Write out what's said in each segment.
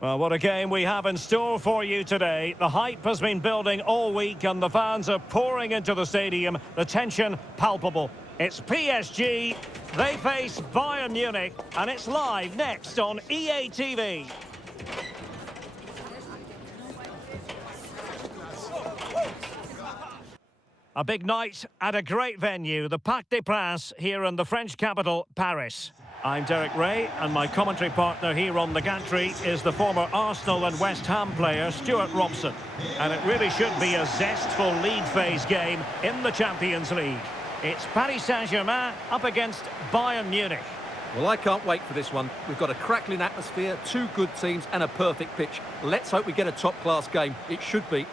Well, what a game we have in store for you today. The hype has been building all week and the fans are pouring into the stadium. The tension palpable. It's PSG, they face Bayern Munich, and it's live next on EA TV. A big night at a great venue, the Parc des Princes here in the French capital, Paris. I'm Derek Ray, and my commentary partner here on the gantry is the former Arsenal and West Ham player, Stuart Robson. And it really should be a zestful league phase game in the Champions League. It's Paris Saint-Germain up against Bayern Munich. Well, I can't wait for this one. We've got a crackling atmosphere, two good teams and a perfect pitch. Let's hope we get a top-class game. It should be.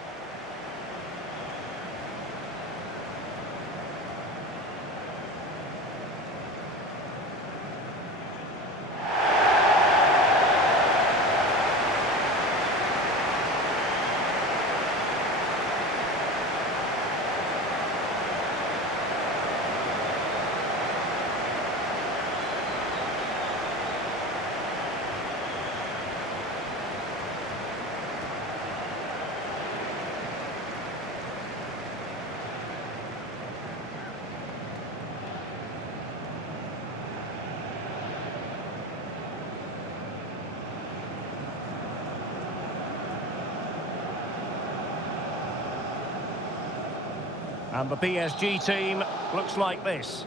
And the PSG team looks like this.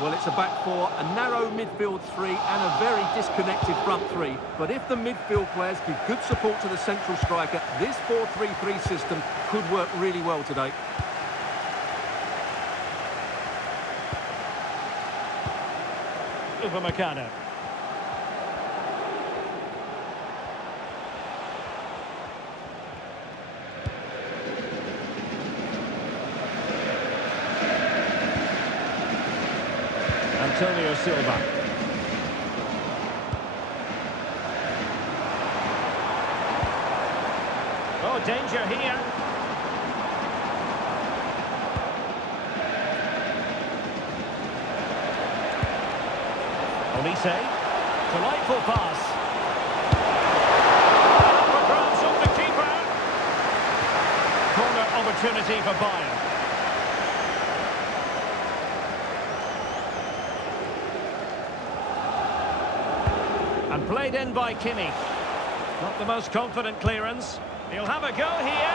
Well, it's a back four, a narrow midfield three and a very disconnected front three. But if the midfield players give good support to the central striker, this 4-3-3 system could work really well today. Upamecano. Antonio Silva. Oh, danger here. Olise. Delightful pass. For grabs off the keeper. Corner opportunity for Bayern. And played in by Kimmich. Not the most confident clearance. He'll have a go here.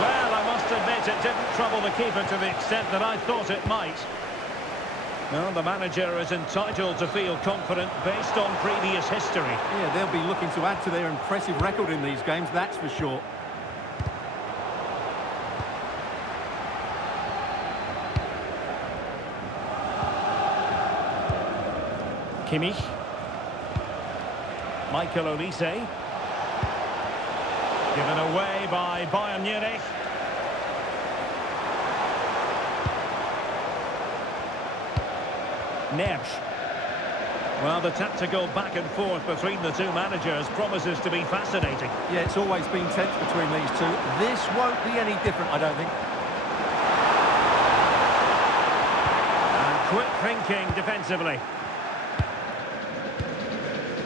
Well, I must admit it didn't trouble the keeper to the extent that I thought it might. Well, the manager is entitled to feel confident based on previous history. Yeah, they'll be looking to add to their impressive record in these games, that's for sure. Kimmich. Michael Olise. Given away by Bayern Munich. Neves. Well, the tactical back and forth between the two managers promises to be fascinating. Yeah, it's always been tense between these two. This won't be any different, I don't think. And quick thinking defensively.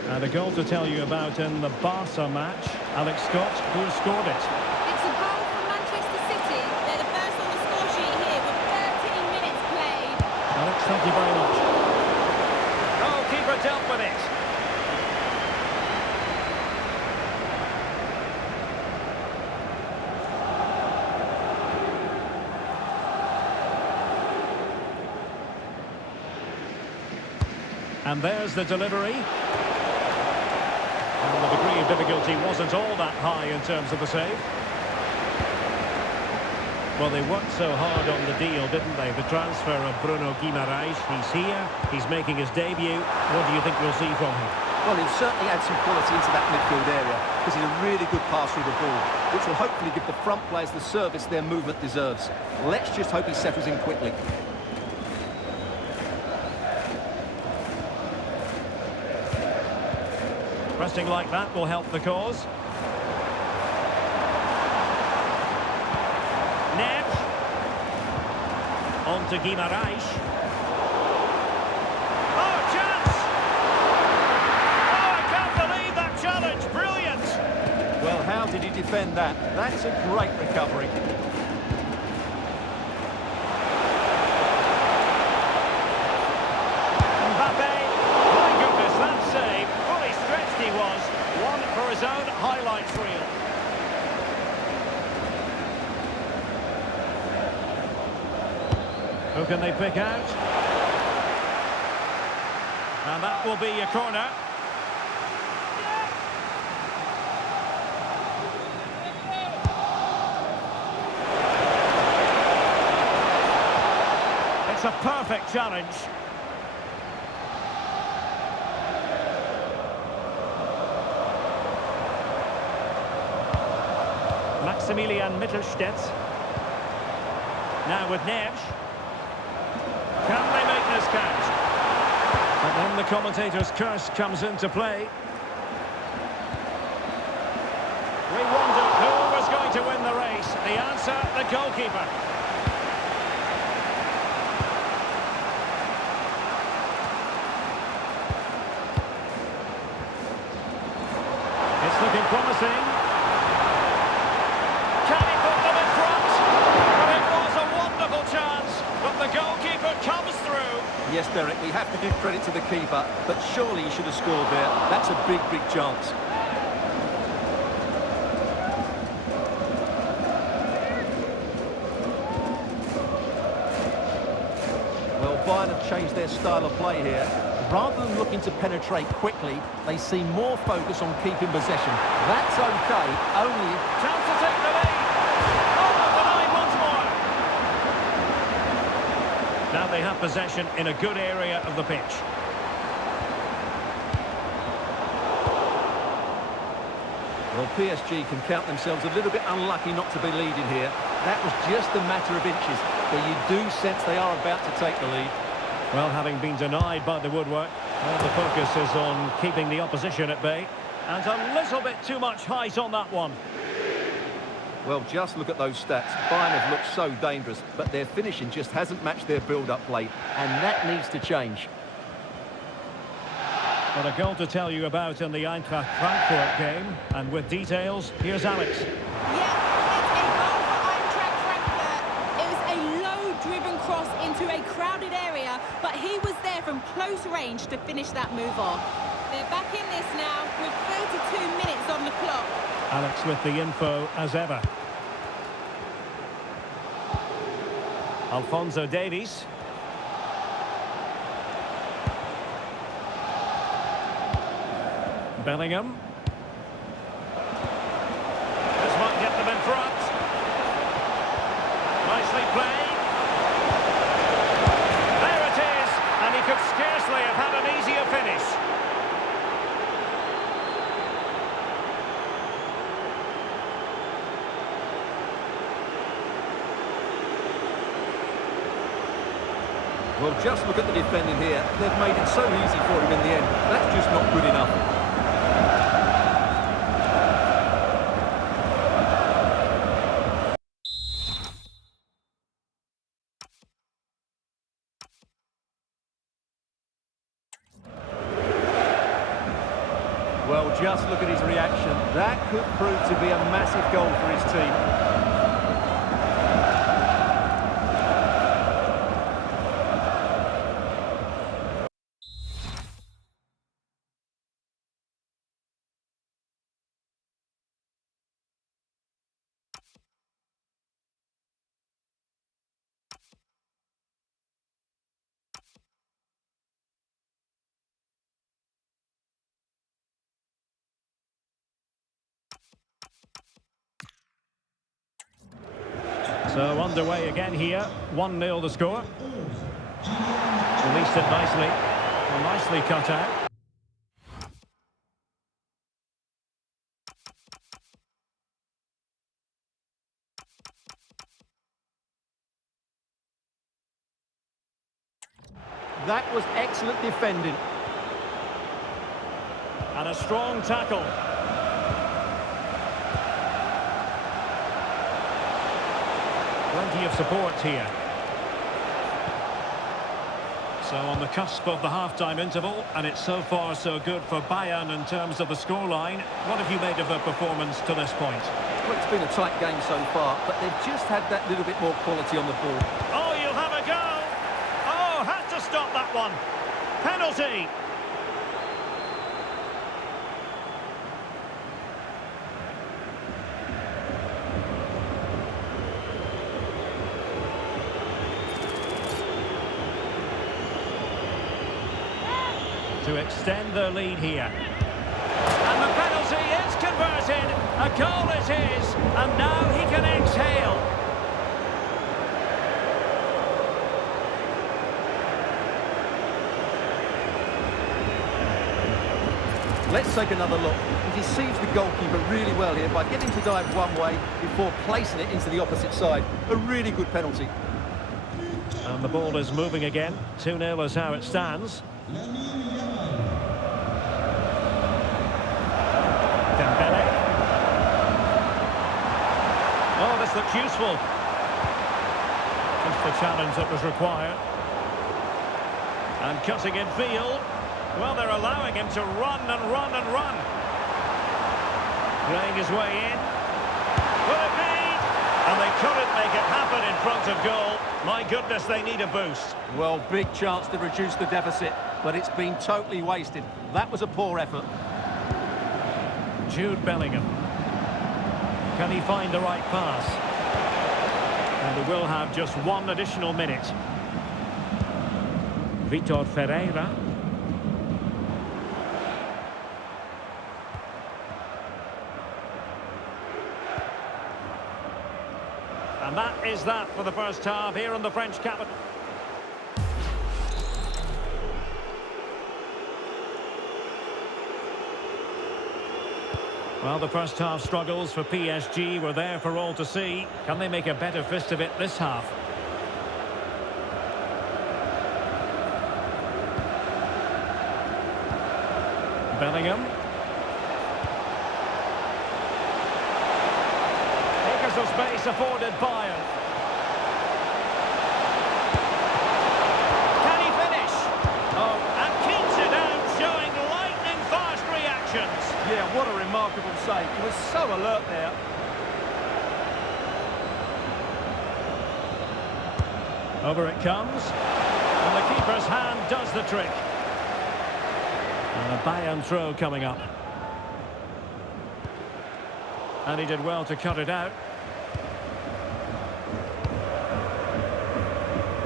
And a goal to tell you about in the Barca match. Alex Scott, who has scored it. It's a goal from Manchester City. They're the first on the score sheet here with 13 minutes played. Alex, thank you very much. Oh, keeper dealt with it. And there's the delivery. And the degree of difficulty wasn't all that high in terms of the save. Well, they worked so hard on the deal, didn't they? The transfer of Bruno Guimaraes. He's here. He's making his debut. What do you think we'll see from him? Well, he'll certainly add some quality into that midfield area because he's a really good passer of the ball, which will hopefully give the front players the service their movement deserves. Let's just hope he settles in quickly. Pressing like that will help the cause. Neves. On to Guimaraes. Oh, chance! Oh, I can't believe that challenge. defend that. That's a great recovery. Mbappe, my goodness, that save. Fully stretched he was. One for his own highlights reel. Who can they pick out? And that will be a corner. It's a perfect challenge. Maximilian Mittelstädt. Now with Neves. Can they make this count? But then the commentator's curse comes into play. We wondered who was going to win the race. The answer, the goalkeeper. It's looking promising. Can he put them in front? But it was a wonderful chance, but the goalkeeper comes through. Yes, Derek, we have to give credit to the keeper, but surely he should have scored there. That's a big, big chance. Well, Bayern have changed their style of play here. Rather than looking to penetrate quickly, they seem more focused on keeping possession. That's okay, only if... Chance to take the lead. Oh, denied once more. Now they have possession in a good area of the pitch. Well, PSG can count themselves a little bit unlucky not to be leading here. That was just a matter of inches, but you do sense they are about to take the lead. Well, having been denied by the woodwork, all the focus is on keeping the opposition at bay. And a little bit too much height on that one. Well, just look at those stats. Bayern have looked so dangerous, but their finishing just hasn't matched their build-up play, and that needs to change. But a goal to tell you about in the Eintracht Frankfurt game. And with details, here's Alex. Yeah, it's a goal for Eintracht Frankfurt. It was a low-driven cross into a crowded area, but he was there from close range to finish that move off. They're back in this now with 32 minutes on the clock. Alex with the info as ever. Alphonso Davies. Bellingham. This might get them in front. Nicely played. There it is, and he could scarcely have had an easier finish. Well, just look at the defending here. They've made it so easy for him in the end. That's just not good enough. Well, just look at his reaction. That could prove to be a massive goal for his team. So underway again here, 1-0 the score. Released it nicely, well, nicely cut out. That was excellent defending. And a strong tackle. Plenty of support here. So on the cusp of the half-time interval, and it's so far so good for Bayern in terms of the scoreline. What have you made of their performance to this point? Well, it's been a tight game so far, but they've just had that little bit more quality on the ball. Oh, you'll have a go! Oh, had to stop that one. Penalty! To extend their lead here. And the penalty is converted. A goal it is. And now he can exhale. Let's take another look. He deceives the goalkeeper really well here by getting to dive one way before placing it into the opposite side. A really good penalty. And the ball is moving again. 2-0 is how it stands. Dembele. Oh, this looks useful. Just the challenge that was required. And cutting in field. Well, they're allowing him to run and run and run. Playing his way in. Will it be? And they couldn't make it happen in front of goal. My goodness, they need a boost. Well, big chance to reduce the deficit, but it's been totally wasted. That was a poor effort. Jude Bellingham. Can he find the right pass? And they will have just one additional minute. Vitor Ferreira. And that is that for the first half here in the French capital. Well, the first half struggles for PSG were there for all to see. Can they make a better fist of it this half? Bellingham. Acres of space afforded Bayern. Can he finish? Oh, and keeps it out, showing lightning-fast reactions. Yeah, what a remarkable save. He was so alert there. Over it comes. And the keeper's hand does the trick. And a Bayern throw coming up. And he did well to cut it out.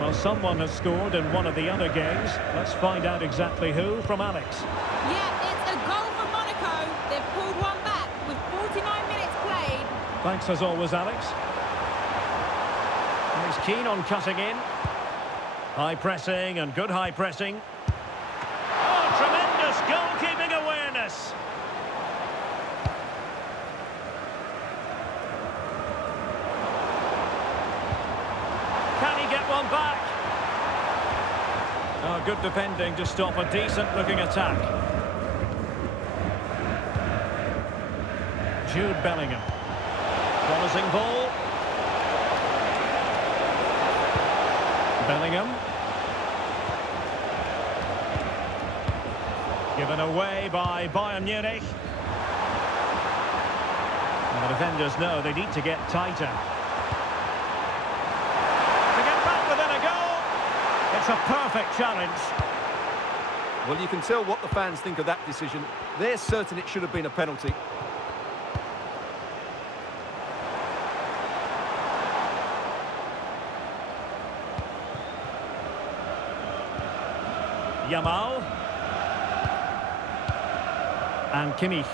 Well, someone has scored in one of the other games. Let's find out exactly who from Alex. Yeah, it's a goal for Monaco. They've pulled one back with 49 minutes played. Thanks as always, Alex. And he's keen on cutting in. High pressing and good high pressing. Oh, tremendous goalkeeping awareness. Can he get one back? Oh, good defending to stop a decent-looking attack. Jude Bellingham. Promising ball. Bellingham. Given away by Bayern Munich. And the defenders know they need to get tighter. To get back within a goal. It's a perfect challenge. Well, you can tell what the fans think of that decision. They're certain it should have been a penalty. Yamal. And Kimmich.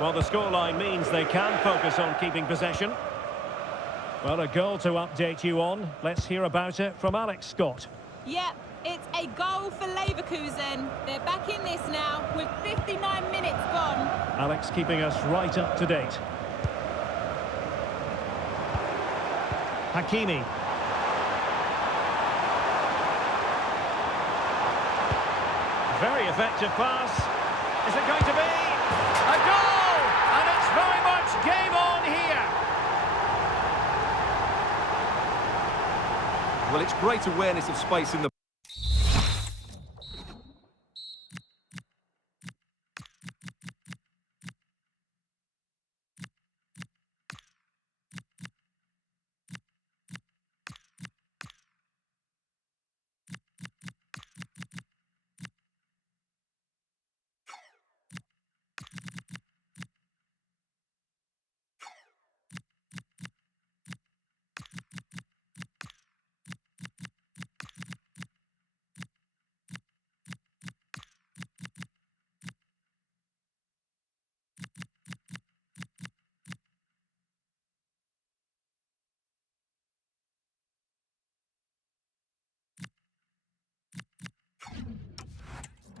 Well, the scoreline means they can focus on keeping possession. Well, a goal to update you on. Let's hear about it from Alex Scott. Yep, it's a goal for Leverkusen. They're back in this now with 59 minutes gone. Alex keeping us right up to date. Hakimi. Very effective pass. Is it going to be a goal? And it's very much game on here. Well, it's great awareness of space in the...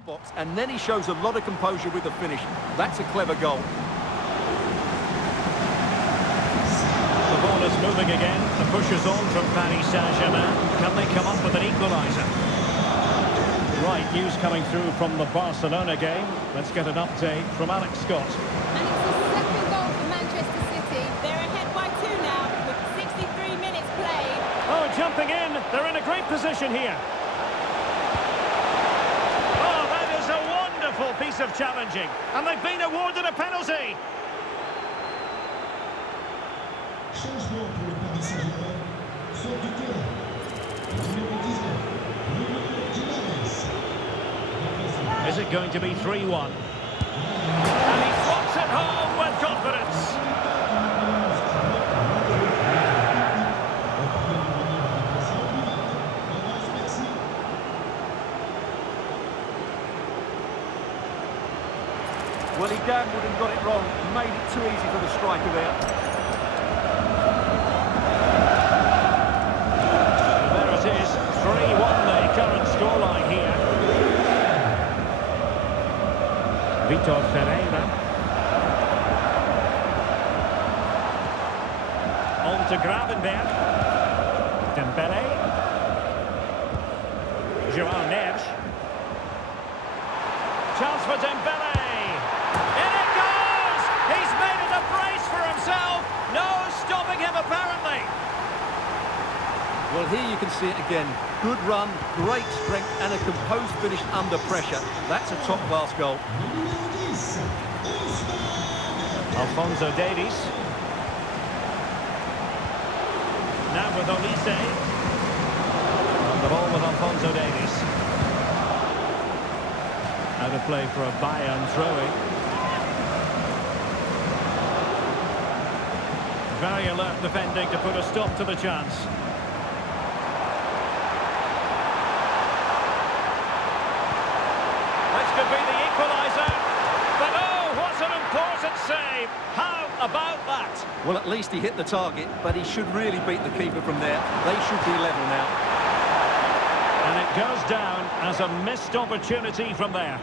box, and then he shows a lot of composure with the finish. That's a clever goal. The ball is moving again. The push is on from Paris Saint-Germain. Can they come up with an equaliser? Right, news coming through from the Barcelona game. Let's get an update from Alex Scott. And it's the second goal for Manchester City. They're ahead by 2 now with 63 minutes played. Oh, jumping in. They're in a great position here. Oh, that is a wonderful piece of challenging. And they've been awarded a penalty. Changement pour le Paris Saint-Germain. Sort du terrain. Numéro 19. Is it going to be 3-1? And he slots it home with confidence. Well, he gambled and got it wrong. Made it too easy for the striker there. There it is, 3-1 the current scoreline here. Vitor Pereira. On to Gravenberg. Dembele. João Neves. Chance for Dembele. In it goes! He's made it a brace for himself. No stopping him, apparently. Well, here you can see it again. Good run, great strength, and a composed finish under pressure. That's a top-class goal. Alphonso Davies. Now with Olise. And the ball with Alphonso Davies. Out of play for a Bayern throw-in. Very alert defending to put a stop to the chance. This could be the equaliser. But oh, what an important save. How about that? Well, at least he hit the target, but he should really beat the keeper from there. They should be level now. And it goes down as a missed opportunity from there.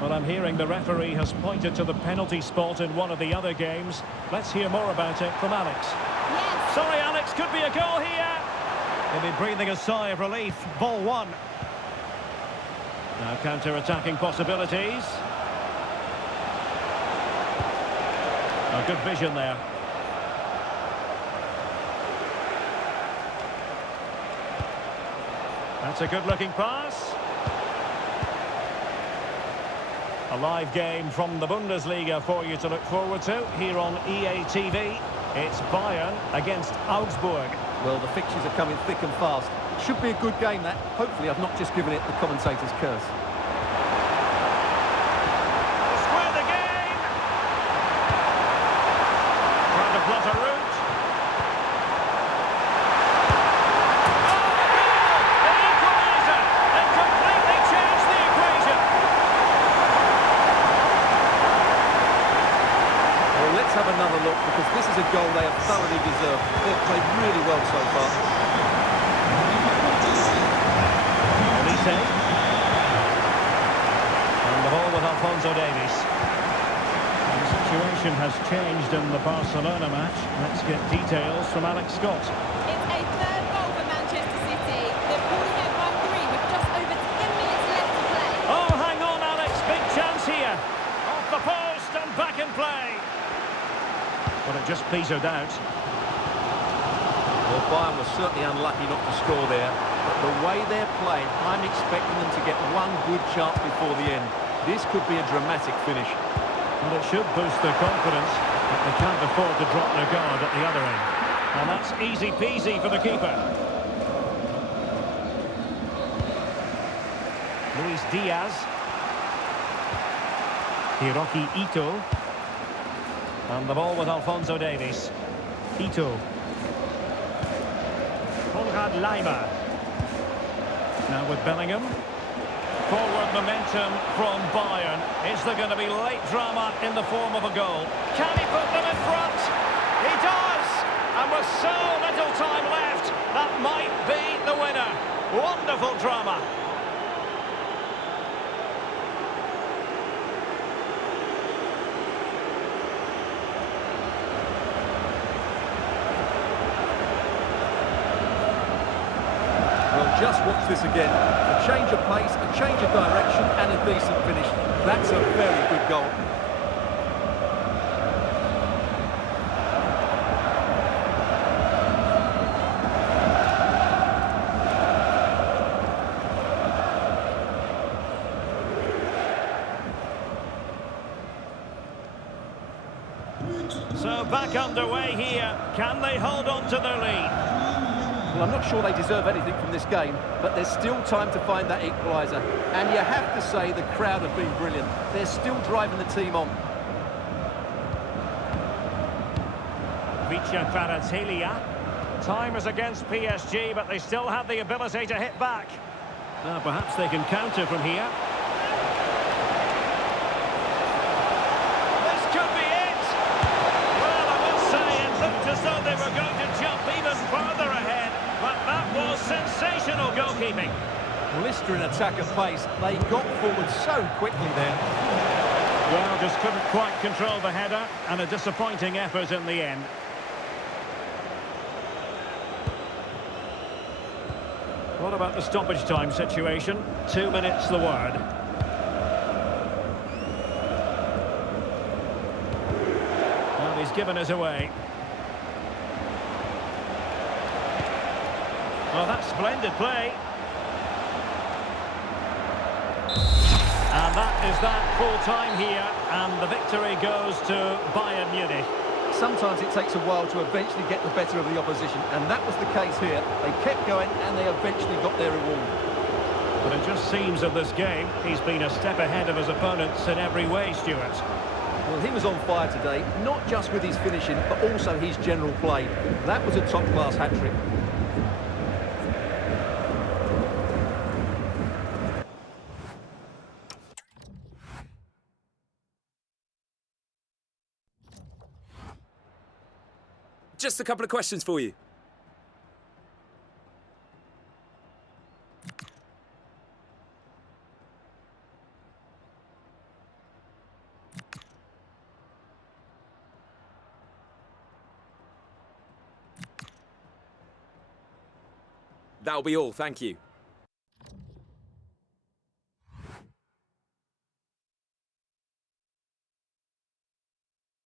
Well, I'm hearing the referee has pointed to the penalty spot in one of the other games. Let's hear more about it from Alex. Yes. Sorry, Alex, could be a goal here. He'll be breathing a sigh of relief. Ball one. Now counter-attacking possibilities. A good vision there. That's a good-looking pass. A live game from the Bundesliga for you to look forward to here on EA TV. It's Bayern against Augsburg. Well, the fixtures are coming thick and fast. Should be a good game, that. Hopefully, I've not just given it the commentator's curse. Square the game. Trying to plot a route. Have another look, because this is a goal they have thoroughly deserved. They've played really well so far. Olise. And the ball with Alphonso Davies. The situation has changed in the Barcelona match. Let's get details from Alex Scott. It's a third goal for Manchester City. They're pulling ahead by 3 with just over 10 minutes left to play. Oh, hang on, Alex. Big chance here. Off the post and back in play. But it just petered out. Well, Bayern was certainly unlucky not to score there. But the way they're playing, I'm expecting them to get one good chance before the end. This could be a dramatic finish. Well, it should boost their confidence, but they can't afford to drop their guard at the other end. And that's easy peasy for the keeper. Luis Diaz. Hiroki Ito. And the ball with Alphonso Davies. Ito. Konrad Laimer. Now with Bellingham. Forward momentum from Bayern. Is there going to be late drama in the form of a goal? Can he put them in front? He does! And with so little time left, that might be the winner. 1-0 Wonderful drama. Well, just watch this again. A change of pace, a change of direction, and a decent finish. That's a very good goal. So back underway here. Can they hold on to their lead? Well, I'm not sure they deserve anything from this game, but there's still time to find that equaliser. And you have to say the crowd have been brilliant. They're still driving the team on. Vicha Kvaratskhelia. Time is against PSG, but they still have the ability to hit back. Now, perhaps they can counter from here. This could be it! Well, I must say, it looked as though they were going to jump even further ahead. But that was sensational goalkeeping. Blistering attack at pace. They got forward so quickly there. Well, just couldn't quite control the header, and a disappointing effort in the end. What about the stoppage time situation? 2 minutes the word. Well, he's given us away. Well, that's splendid play. And that is that full time here, and the victory goes to Bayern Munich. Sometimes it takes a while to eventually get the better of the opposition, and that was the case here. They kept going, and they eventually got their reward. But it just seems in this game, he's been a step ahead of his opponents in every way, Stuart. Well, he was on fire today, not just with his finishing, but also his general play. That was a top-class hat-trick. Just a couple of questions for you. That'll be all, thank you.